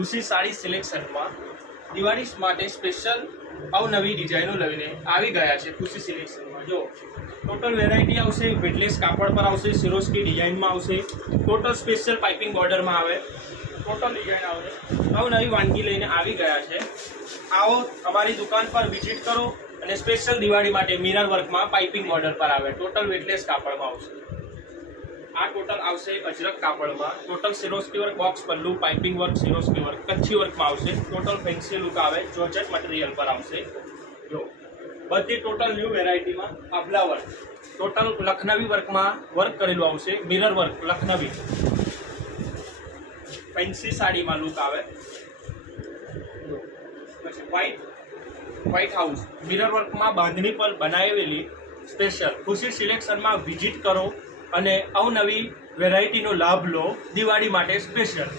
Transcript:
ખુશી સાડી સિલેક્શનમાં દિવાળી માટે સ્પેશિયલ અવનવી ડિઝાઇનો લઈને આવી ગયા છે ખુશી સિલેક્શનમાં। જો ટોટલ વેરાયટી આવશે, વેટલેસ કાપડ પર આવશે, સિરોસ્કી ડિઝાઇનમાં આવશે, ટોટલ સ્પેશિયલ પાઇપિંગ બોર્ડરમાં આવે, ટોટલ ડિઝાઇન આવશે। અવનવી વાનગી લઈને આવી ગયા છે। આવો અમારી દુકાન પર વિઝિટ કરો અને સ્પેશિયલ દિવાળી માટે મિરર વર્કમાં પાઇપિંગ બોર્ડર પર આવે, ટોટલ વેટલેસ કાપડમાં આવશે। આ ટોટલ આવશે અજરક કાપડમાં, total Swarovski work, box pallu, piping work, Swarovski work, Kutchi વર્કમાં આવશે, ટોટલ ફેન્સી લુક આવે, જોર્જેટ મટીરિયલ પર આવશે। જો બધી ટોટલ ન્યૂ વેરાયટીમાં આભલા વર્ક, ટોટલ લખનવી વર્કમાં વર્ક કરેલું આવશે, મિરર વર્ક લખનવી ફેન્સી સાડીમાં લુક આવે। પછી વ્હાઇટ હાઉસ મિરર વર્કમાં બાંધણી પર બનાવેલી સ્પેશિયલ ખુશી સિલેક્શનમાં વિઝિટ કરો અને અવનવી વેરાયટીનો લાભ લો દિવાળી માટે સ્પેશિયલ।